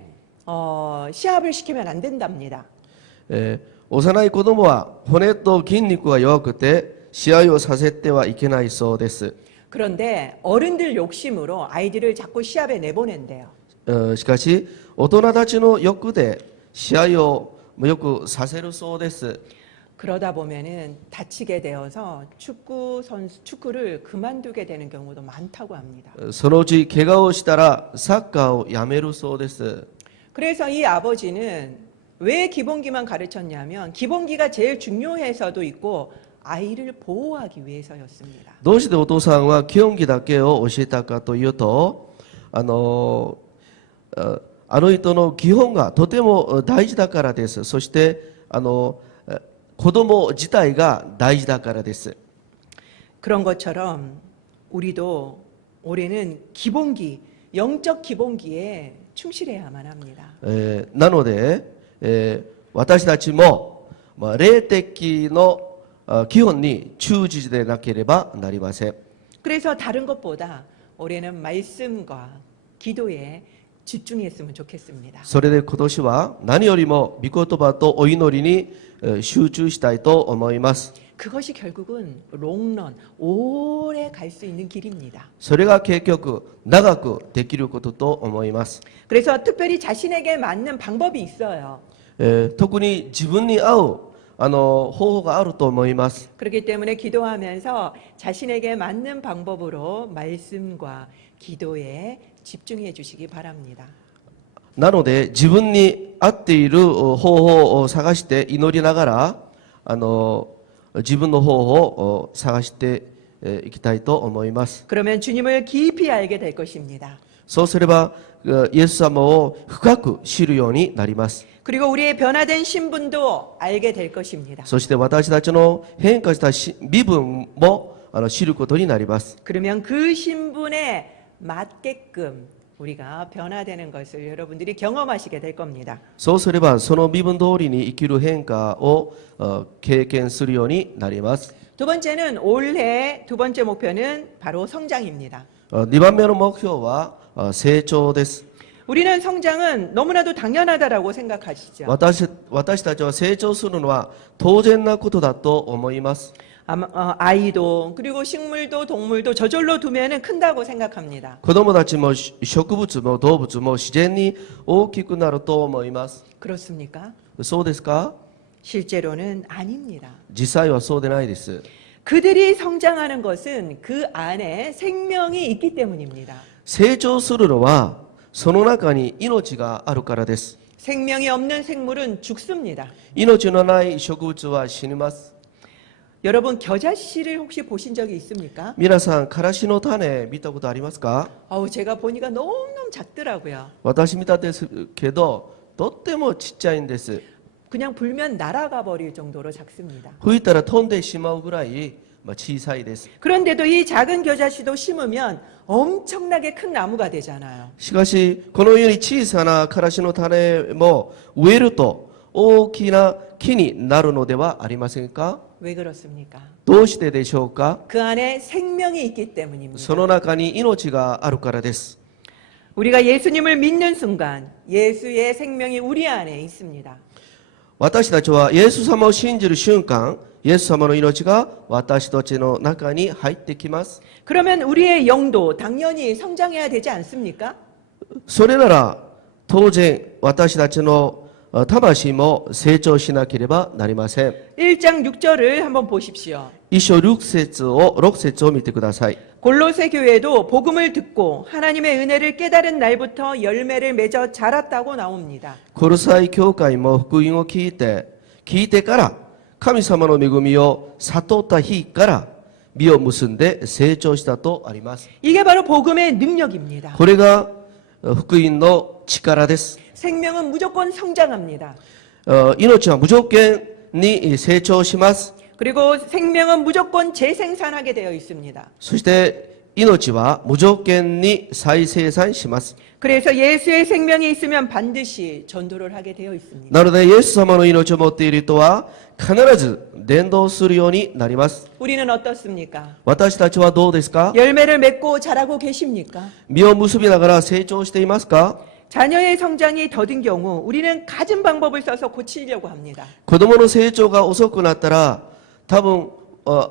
시합을 시키면 안 된답니다. 幼い子供は骨と筋肉が弱くて試合をさせてはいけないそうです。 그런데 어른들 욕심으로 아이들을 자꾸 시합에 내보낸대요. しかし大人たちの欲で試合をよくさせるそうです。 그러다 보면은 다치게 되어서 축구를 그만두게 되는 경우도 많다고 합니다. そのうち怪我をしたらサッカーをやめるそうです。 그래서 이 아버지는 왜 기본기만 가르쳤냐면 기본기가 제일 중요해서도 있고 아이를 보호하기 위해서였습니다. どうしてお父さんは基本技だけを教えたかというと、あの人の基本がとても大事だからです。そして子供自体が大事だからです。 그런 것처럼 우리도 올해는 기본기, 영적 기본기에 충실해야만 합니다. なので、私たちも、霊的の基本に忠実でなければなりません。 그래서 다른 것보다 올해는 말씀과 기도에 집중했으면 좋겠습니다. それで今年は何よりも御言葉とお祈りに集中したいと思います。 그것이 결국은 롱런, 오래 갈 수 있는 길입니다. それが結局長くできることと思います。 그래서 특별히 자신에게 맞는 방법이 있어요. 特に自分に合う方法があると思います。 그렇기 때문에 기도하면서 자신에게 맞는 방법으로 말씀과 기도에 집중해 주시기 바랍니다. なので自分に合っている方法を探して祈りながら自分の方法を探していきたいと思います。 그러면 주님을 깊이 알게 될 것입니다. そうすればイエス様を深く知るようになります。 그리고 우리의 변화된 신분도 알게 될 것입니다. そして私たちの変化した身分も知ることになります。 그러면 그 신분에 맞게끔 우리가 변화되는 것을 여러분들이 경험하시게 될 겁니다. そうすればその身分通りに生きる変化を経験するようになります。 두 번째는 올해 두 번째 목표는 바로 성장입니다. 2番目の目標は成長です。 우리는 성장은 너무나도 당연하다라고 생각하시죠. 私たちは成長するのは当然なことだと思います。 아이도 그리고 식물도 동물도 저절로 두면은 큰다고 생각합니다. 子供たちも植物も動物も自然に大きくなると思います。 그렇습니까? そうですか？ 실제로는 아닙니다. 実際はそうでないです。 그들이 성장하는 것은 그 안에 생명이 있기 때문입니다. 成長するのはその中に命があるからです。 생명이 없는 생물은 죽습니다. 命のない植物は死にます。 여러분 겨자씨를 혹시 보신 적이 있습니까? 皆さんからしの種見たことありますか？ 제가 보니까 너무너무 작더라고요. 私見たですけどとってもちっちゃいんです。 그냥 불면 날아가 버릴 정도로 작습니다. 吹いたら飛んでしまうぐらい小さいです。 그런데도 이 작은 겨자씨도 심으면 엄청나게 큰 나무가 되잖아요. しかしこのように小さなからしの種も植えると大きな木になるのではありませんか？ 왜 그렇습니까? どうしてでしょうか？ 그 안에 생명이 있기 때문입니다. その中に命があるからです。 우리가 예수님을 믿는 순간 예수의 생명이 우리 안에 있습니다. 私たちはイエス様を信じる瞬間、イエス様の命が私たちの中に入ってきます。 그러면 우리의 영도 당연히 성장해야 되지 않습니까? それなら当然私たちの魂も成長しなければなりません。 1장 6절을 한번 보십시오. 一章6節を見てください。 골로새 교회도 복음을 듣고 하나님의 은혜를 깨달은 날부터 열매를 맺어 자랐다고 나옵니다. コルサイ教会も福音を聞いてから神様の恵みを悟った日から実を結んで成長したとあります。 이게 바로 복음의 능력입니다. これが福音の力です。 생명은 무조건 성장합니다. 命は無条件に成長します。 그리고 생명은 무조건 재생산하게 되어 있습니다. そして命は無条件に再生産します。 그래서 예수의 생명이 있으면 반드시 전도를 하게 되어 있습니다. なのでイエス様の命を持っている人は必ず伝道するようになります。 우리는 어떻습니까? 私たちはどうですか？ 열매를 맺고 자라고 계십니까? 実を結びながら成長していますか？ 자녀의 성장이 더딘 경우 우리는 갖은 방법을 써서 고치려고 합니다. 子供の成長が遅くなったら多分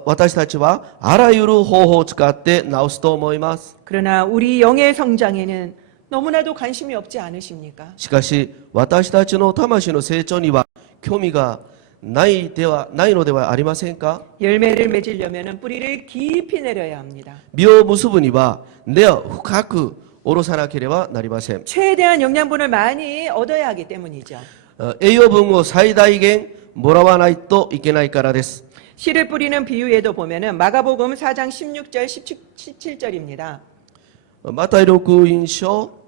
私たちはあらゆる方法を使って治すと思います。 그러나 우리 영의 성장에는 너무나도 관심이 없지 않으십니까? しかし私たちの魂の成長には興味がないのではありませんか？ 열매를 맺으려면 뿌리를 깊이 내려야 합니다. 実を結ぶには根を深く下ろさなければなりません。 최대한 영양분을 많이 얻어야 하기 때문이죠. 栄養分を最大限もらわないといけないからです。 씨를 뿌리는 비유에도 보면은 마가복음 4장 16절 17절입니다. マタイの福音書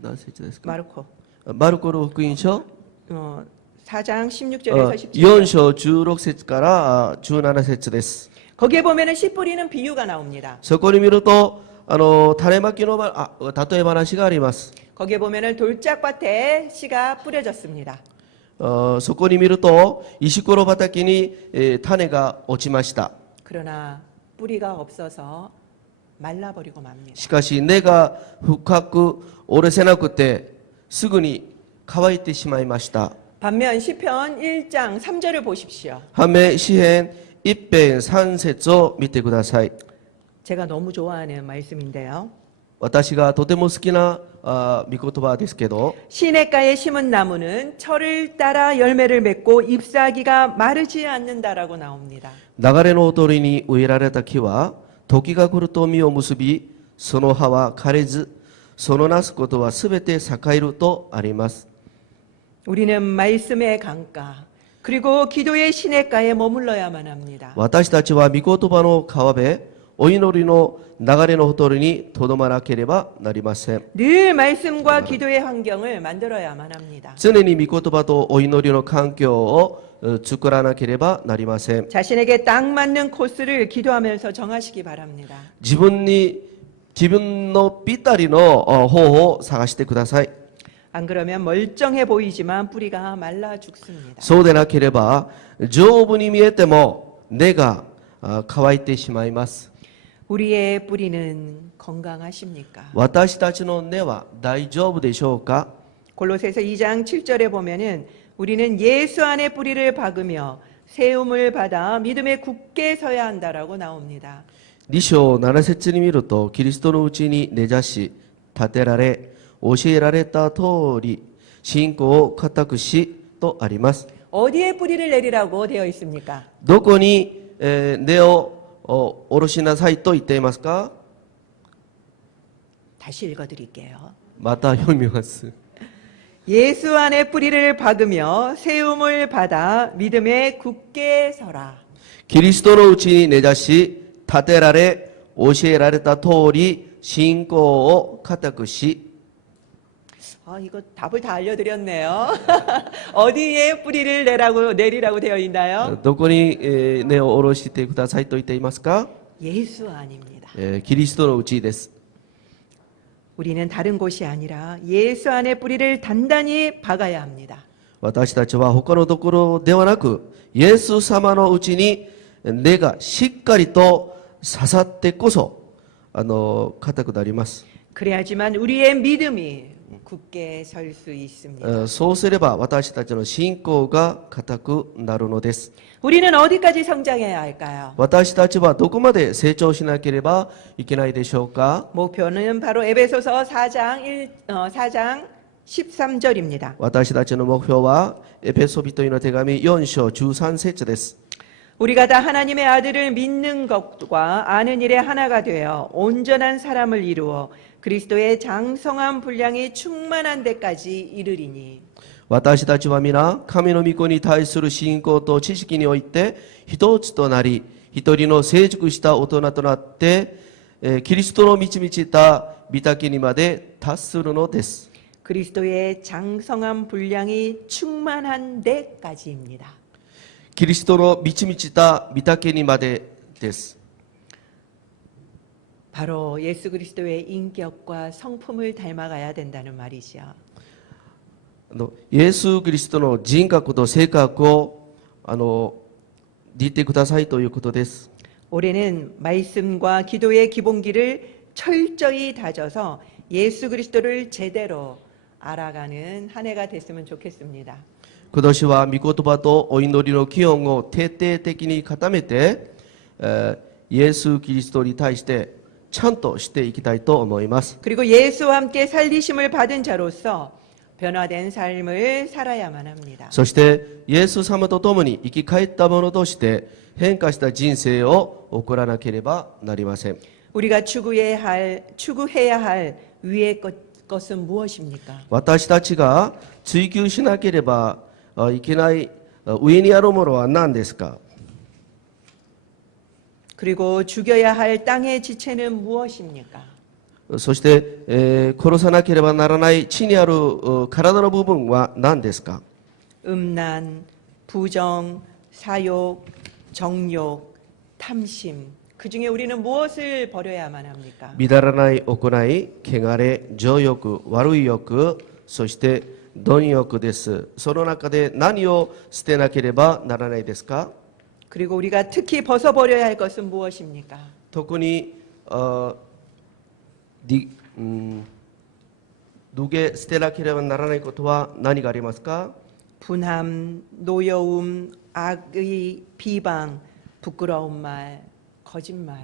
何節ですか？ 마르코 マルコの福音書 4장 16절에서 17절. 4章16節から17節です。 거기에 보면은 씨 뿌리는 비유가 나옵니다. そこに見ると種まきの例え話があります。 거기에 보면은 돌짝밭에 씨가 뿌려졌습니다. そこに見ると石ころ畑に種が落ちました。 그러나 뿌리가 없어서 말라버리고 맙니다. しかし根が深く折れせなくてすぐに乾いてしまいました。 반면 시편 1장 3절을 보십시오. 反面詩編1編3節を見てください。 제가 너무 좋아하는 말씀인데요. 私がとても好きな御言葉ですけど、 시냇가에 심은 나무는 철을 따라 열매를 맺고 잎사귀가 마르지 않는다라고 나옵니다. 流れのほとりに植えられた木は時が来ると実を結び、その葉は枯れず、そのなすことはすべて栄えるとあります。 우리는 말씀의 강가 그리고 기도의 시냇가에 머물러야만 합니다. 私たちは御言葉の川辺、お祈りの流れのほとりにとどまらなければなりません。 늘 말씀과 기도의 환경을 만들어야만 합니다. 常に御言葉とお祈りの環境を作らなければなりません。 자신에게 딱 맞는 코스를 기도하면서 정하시기 바랍니다. 自分のぴったりの方法を探してください。 안 그러면 멀쩡해 보이지만 뿌리가 말라 죽습니다. そうでなければ丈夫に見えても根が乾いてしまいます。 우리의 뿌리는 건강하십니까? 私たちの根は大丈夫でしょうか？ 골로새서 2장 7절에 보면은 우리는 예수 안에 뿌리를 박으며 세움을 받아 믿음에 굳게 서야 한다라고 나옵니다. 2章7節に見るとキリストのうちに根ざし立てられ教えられた通り信仰を固くしとあります。 어디에 뿌리를 내리라고 되어 있습니까? どこに根を下ろしなさいと言っていますか？ 다시 읽어드릴게요. また読みます。 예수 안에 뿌리를 박으며 세움을 받아 믿음에 굳게 서라. キリストのうちに根ざし立てられ教えられた通り信仰を固くし 이거 답을 다 알려드렸네요. 어디에 뿌리를 내리라고 되어 있나요? どこに根を下ろしてくださいと言っていますか？ 예수 안입니다. キリストのうちです。 우리는 다른 곳이 아니라 예수 안에 뿌리를 단단히 박아야 합니다. 私たちは他のところではなくイエス様のうちに根がしっかりと刺さってこそ固くなります。 그래야지만 우리의 믿음이 굳게 설 수 있습니다. そうすれば私たちの信仰が固くなるのです。 우리는 어디까지 성장해야 할까요? 私たちはどこまで成長しなければいけないでしょうか？ 목표는 바로 에베소서 4장 13절입니다. 私たちの目標はエペソビトへの手紙4章13節です。 우리가 다 하나님의 아들을 믿는 것과 아는 일에 하나가 되어 온전한 사람을 이루어 그리스도의 장성한 분량이 충만한 데까지 이르리니 私たちは皆神の御子に対する信仰と知識において一つとなり一人の成熟した大人となってキリストの導いた御岳にまで達するのです。 그리스도의 장성한 분량이 충만한 데까지입니다. キリストの満ち満ちた御岳にまでです。 바로 예수 그리스도의 인격과 성품을 닮아가야 된다는 말이죠. イエス・キリストの人格と性格を似てくださいということです。 올해는 말씀과 기도의 기본기를 철저히 다져서 예수 그리스도를 제대로 알아가는 한 해가 됐으면 좋겠습니다. 今年は御言葉とお祈りの基本を徹底的に固めて、イエス・キリストに対してちゃんとしていきたいと思います。 그리고 예수와 함께 살리심을 받은 자로서 변화된 삶을 살아야만 합니다. そしてイエス様と共に生き返った者として変化した人生を送らなければなりません。 우리가 추구해야 할 위의 것은 무엇입니까? 私たちが追求しなければいけない上にあるものは何ですか？ 그리고 죽여야 할 땅의 지체는 무엇입니까? そして、殺さなければならない地にある体の部分は何ですか？ 음란, 부정, 사욕, 정욕, 탐심. 그 중에 우리는 무엇을 버려야만 합니까? 乱らない行い、汚れ、情欲、悪い欲、そして貪欲です。その中で何を捨てなければならないですか？ 그리고 우리가 특히 벗어버려야 할 것은 무엇입니까? 特に脱げ捨てなければならないことは何がありますか？ 분함, 노여움, 악의, 비방, 부끄러운 말, 거짓말.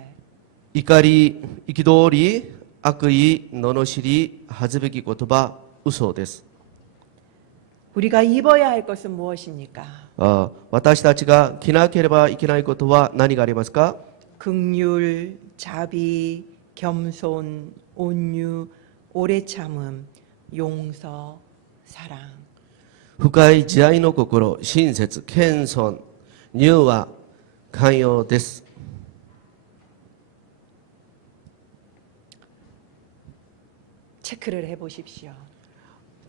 怒り、憤り、悪意、罵り、恥ずべき言葉、嘘です。 우리가 입어야 할 것은 무엇입니까? 私たちが着なければいけないことは何がありますか？ 긍휼, 자비, 겸손, 온유, 오래 참음, 용서, 사랑. 深い慈愛の心、親切、謙遜、柔和、寛容です。 체크를 해보십시오.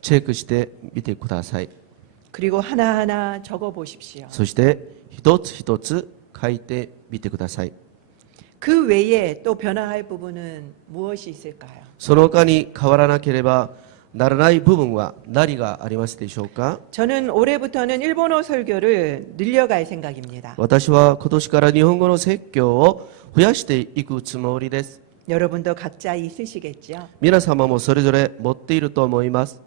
チェックしてみてください。 그리고 하나하나 적어보십시오. そして一つ一つ書いてみてください。 그 외에 또 변화할 부분은 무엇이 있을까요? その他に変わらなければならない部分は何がありますでしょうか？ 저는 올해부터는 일본어 설교를 늘려갈 생각입니다. 私は今年から日本語の説教を増やしていくつもりです。 여러분도 각자 있으시겠죠? 皆様もそれぞれ持っていると思います。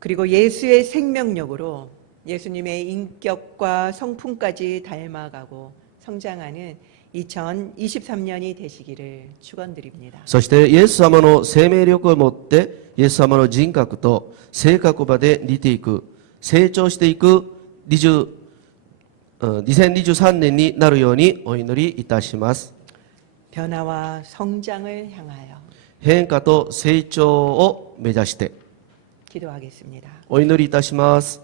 그리고 예수의 생명력으로 예수님의 인격과 성품까지 닮아가고 성장하는 2023년이 되시기를 축원드립니다. そしてイエス様の生命力を持ってイエス様の人格と性格まで似ていく、成長していく2023年になるようにお祈りいたします。 변화와 성장을 향하여 変化と成長を目指して 기도하겠습니다. お祈りいたします。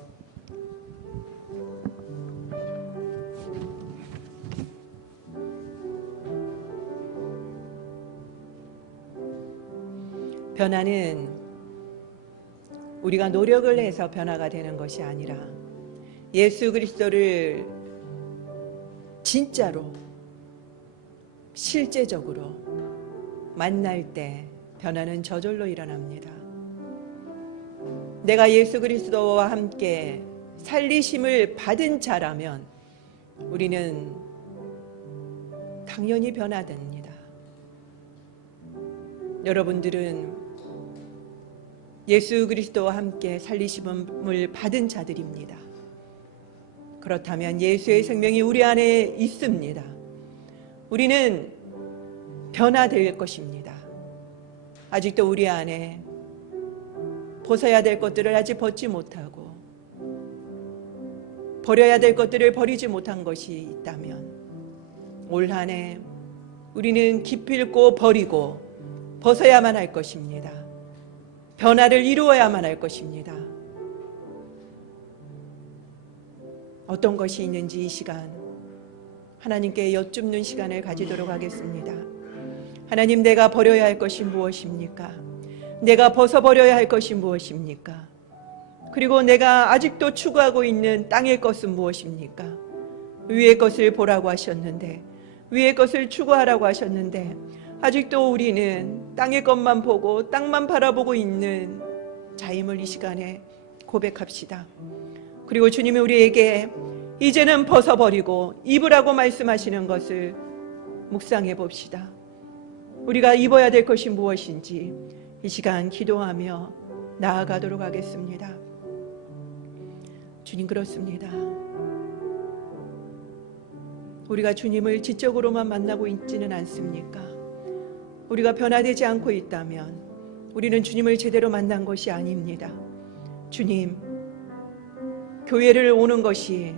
변화는 우리가 노력을 해서 변화가 되는 것이 아니라 예수 그리스도를 진짜로 실제적으로 만날 때 변화는 저절로 일어납니다. 내가 예수 그리스도와 함께 살리심을 받은 자라면 우리는 당연히 변화됩니다. 여러분들은 예수 그리스도와 함께 살리심을 받은 자들입니다. 그렇다면 예수의 생명이 우리 안에 있습니다. 우리는 변화될 것입니다. 아직도 우리 안에 벗어야 될 것들을 아직 벗지 못하고 버려야 될 것들을 버리지 못한 것이 있다면 올 한 해 우리는 기필코 버리고 벗어야만 할 것입니다. 변화를 이루어야만 할 것입니다. 어떤 것이 있는지 이 시간 하나님께 여쭙는 시간을 가지도록 하겠습니다. 하나님, 내가 버려야 할 것이 무엇입니까? 내가 벗어버려야 할 것이 무엇입니까? 그리고 내가 아직도 추구하고 있는 땅의 것은 무엇입니까? 위의 것을 보라고 하셨는데, 위의 것을 추구하라고 하셨는데, 아직도 우리는 땅의 것만 보고 땅만 바라보고 있는 자임을 이 시간에 고백합시다. 그리고 주님이 우리에게 이제는 벗어버리고 입으라고 말씀하시는 것을 묵상해 봅시다. 우리가 입어야 될 것이 무엇인지 이 시간 기도하며 나아가도록 하겠습니다. 주님, 그렇습니다. 우리가 주님을 지적으로만 만나고 있지는 않습니까? 우리가 변화되지 않고 있다면 우리는 주님을 제대로 만난 것이 아닙니다. 주님, 교회를 오는 것이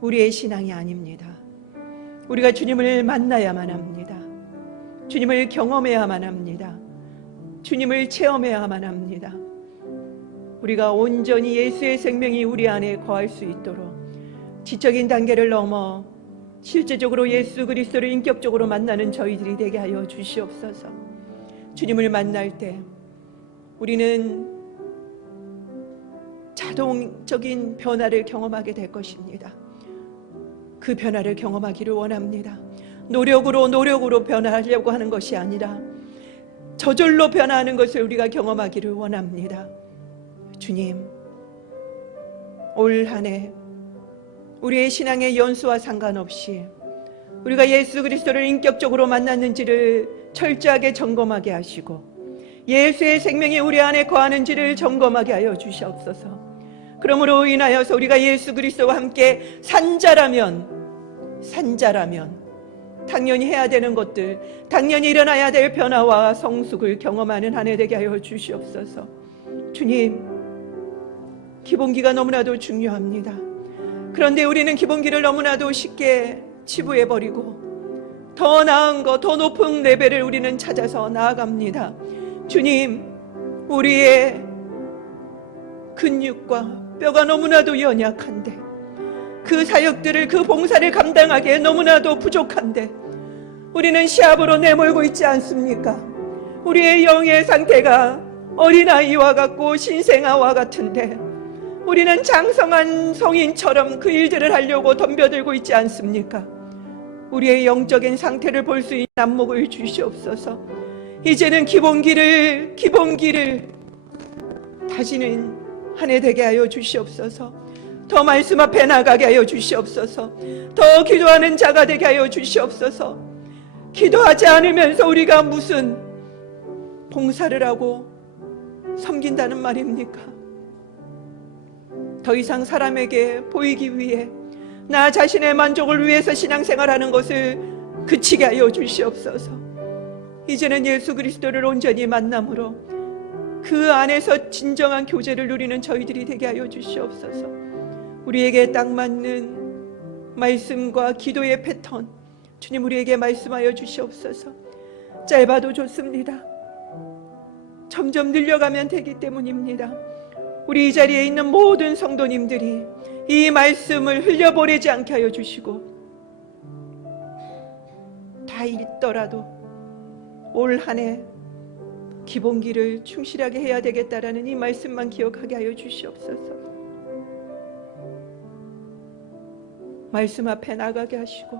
우리의 신앙이 아닙니다. 우리가 주님을 만나야만 합니다. 주님을 경험해야만 합니다. 주님을 체험해야만 합니다. 우리가 온전히 예수의 생명이 우리 안에 거할 수 있도록 지적인 단계를 넘어 실제적으로 예수 그리스도를 인격적으로 만나는 저희들이 되게 하여 주시옵소서. 주님을 만날 때 우리는 자동적인 변화를 경험하게 될 것입니다. 그 변화를 경험하기를 원합니다. 노력으로 변화하려고 하는 것이 아니라 저절로 변화하는 것을 우리가 경험하기를 원합니다. 주님, 올 한 해 우리의 신앙의 연수와 상관없이 우리가 예수 그리스도를 인격적으로 만났는지를 철저하게 점검하게 하시고 예수의 생명이 우리 안에 거하는지를 점검하게 하여 주시옵소서. 그러므로 인하여서 우리가 예수 그리스도와 함께 산자라면 당연히 해야 되는 것들, 당연히 일어나야 될 변화와 성숙을 경험하는 한 해 되게 하여 주시옵소서. 주님, 기본기가 너무나도 중요합니다. 그런데 우리는 기본기를 너무나도 쉽게 치부해버리고 더 나은 것, 더 높은 레벨을 우리는 찾아서 나아갑니다. 주님, 우리의 근육과 뼈가 너무나도 연약한데, 그 사역들을, 그 봉사를 감당하기에 너무나도 부족한데 우리는 시합으로 내몰고 있지 않습니까? 우리의 영의 상태가 어린아이와 같고 신생아와 같은데 우리는 장성한 성인처럼 그 일들을 하려고 덤벼들고 있지 않습니까? 우리의 영적인 상태를 볼 수 있는 안목을 주시옵소서. 이제는 기본기를 다지는 한 해 되게 하여 주시옵소서. 더 말씀 앞에 나가게 하여 주시옵소서. 더 기도하는 자가 되게 하여 주시옵소서. 기도하지 않으면서 우리가 무슨 봉사를 하고 섬긴다는 말입니까? 더 이상 사람에게 보이기 위해 나 자신의 만족을 위해서 신앙생활하는 것을 그치게 하여 주시옵소서. 이제는 예수 그리스도를 온전히 만남으로 그 안에서 진정한 교제를 누리는 저희들이 되게 하여 주시옵소서. 우리에게 딱 맞는 말씀과 기도의 패턴, 주님 우리에게 말씀하여 주시옵소서. 짧아도 좋습니다. 점점 늘려가면 되기 때문입니다. 우리 이 자리에 있는 모든 성도님들이 이 말씀을 흘려보내지 않게 하여 주시고, 다 읽더라도 올 한 해 기본기를 충실하게 해야 되겠다라는 이 말씀만 기억하게 하여 주시옵소서. 말씀 앞에 나가게 하시고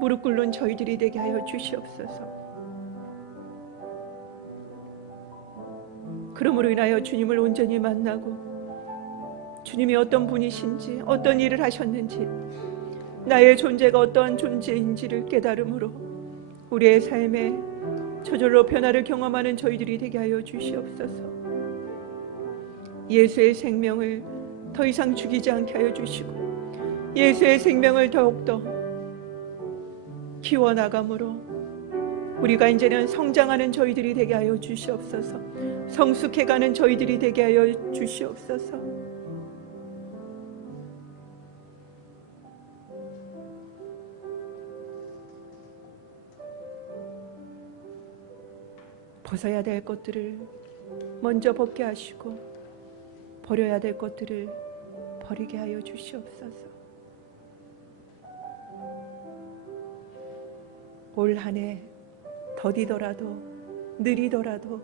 무릎 꿇는 저희들이 되게 하여 주시옵소서. 그러므로 인하여 주님을 온전히 만나고 주님이 어떤 분이신지, 어떤 일을 하셨는지, 나의 존재가 어떠한 존재인지를 깨달음으로 우리의 삶에 저절로 변화를 경험하는 저희들이 되게 하여 주시옵소서. 예수의 생명을 더 이상 죽이지 않게 하여 주시고 예수의 생명을 더욱더 키워나감으로 우리가 이제는 성장하는 저희들이 되게 하여 주시옵소서. 성숙해가는 저희들이 되게 하여 주시옵소서. 벗어야 될 것들을 먼저 벗게 하시고 버려야 될 것들을 버리게 하여 주시옵소서. 올 한 해 더디더라도 느리더라도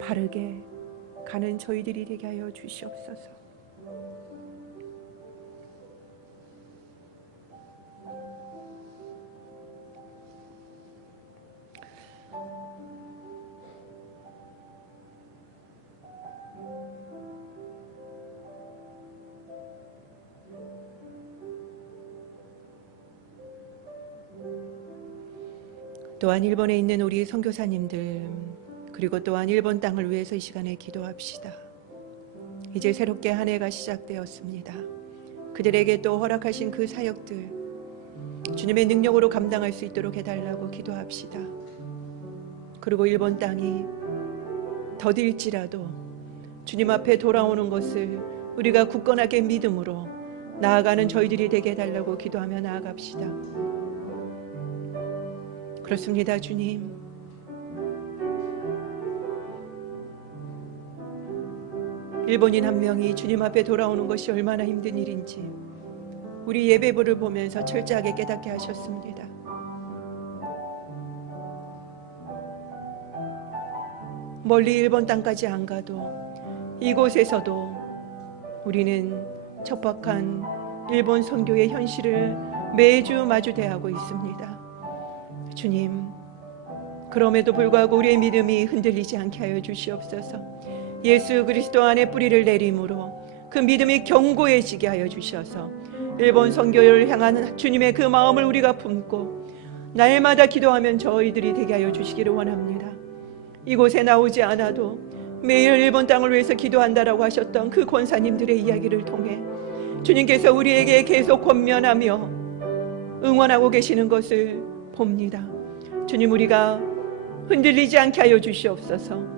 바르게 가는 저희들이 되게 하여 주시옵소서. 또한 일본에 있는 우리 선교사님들, 그리고 또한 일본 땅을 위해서 이 시간에 기도합시다. 이제 새롭게 한 해가 시작되었습니다. 그들에게 또 허락하신 그 사역들 주님의 능력으로 감당할 수 있도록 해달라고 기도합시다. 그리고 일본 땅이 더딜지라도 주님 앞에 돌아오는 것을 우리가 굳건하게 믿음으로 나아가는 저희들이 되게 해달라고 기도하며 나아갑시다. 그렇습니다, 주님. 일본인 한 명이 주님 앞에 돌아오는 것이 얼마나 힘든 일인지 우리 예배부를 보면서 철저하게 깨닫게 하셨습니다. 멀리 일본 땅까지 안 가도 이곳에서도 우리는 척박한 일본 선교의 현실을 매주 마주대하고 있습니다. 주님, 그럼에도 불구하고 우리의 믿음이 흔들리지 않게 하여 주시옵소서. 예수 그리스도 안에 뿌리를 내림으로 그 믿음이 견고해지게 하여 주셔서 일본 선교를 향한 주님의 그 마음을 우리가 품고 날마다 기도하면 저희들이 되게 하여 주시기를 원합니다. 이곳에 나오지 않아도 매일 일본 땅을 위해서 기도한다라고 하셨던 그 권사님들의 이야기를 통해 주님께서 우리에게 계속 권면하며 응원하고 계시는 것을 봅니다. 주님, 우리가 흔들리지 않게 하여 주시옵소서.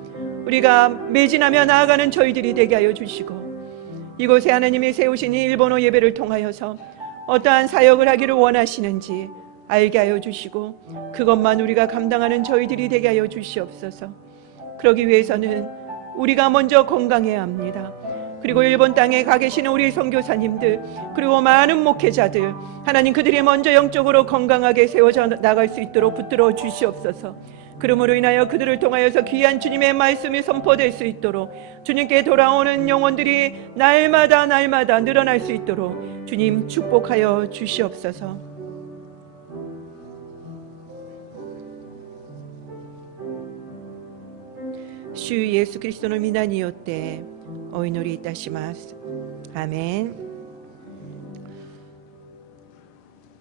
우리가 매진하며 나아가는 저희들이 되게 하여 주시고 이곳에 하나님이 세우신 이 일본어 예배를 통하여서 어떠한 사역을 하기를 원하시는지 알게 하여 주시고 그것만 우리가 감당하는 저희들이 되게 하여 주시옵소서. 그러기 위해서는 우리가 먼저 건강해야 합니다. 그리고 일본 땅에 가 계시는 우리 선교사님들 그리고 많은 목회자들 하나님 그들이 먼저 영적으로 건강하게 세워져 나갈 수 있도록 붙들어 주시옵소서. 그러므로 인하여 그들을 통하여서 귀한 주님의 말씀이 선포될 수 있도록 주님께 돌아오는 영혼들이 날마다 늘어날 수 있도록 주님 축복하여 주시옵소서. 주 예수 그리스도의皆によってお祈りいたします。アーメン。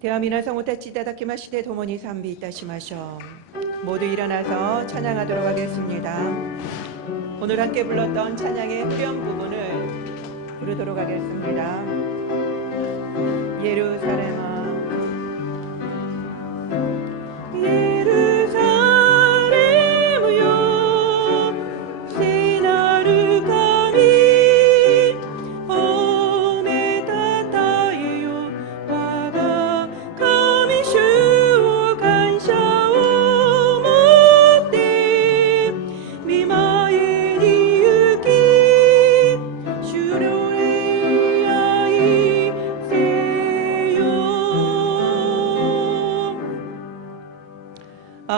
では皆さんお立ちいただきまして共に賛美いたしましょう。 모두 일어나서 찬양하도록 하겠습니다. 오늘 함께 불렀던 찬양의 후렴 부분을 부르도록 하겠습니다. 예루살렘아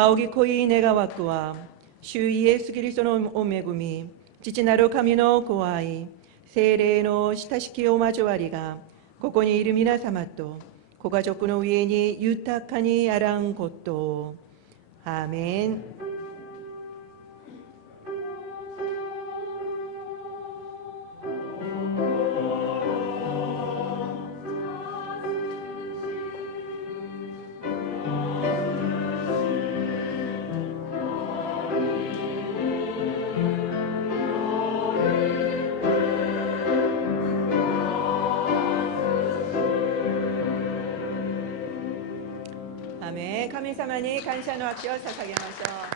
青木恋願わくは主イエスキリストのお恵み父なる神のご愛聖霊の親しきお交わりがここにいる皆様とご家族の上に豊かにあらんことをアーメン。神様に感謝の秋を捧げましょう。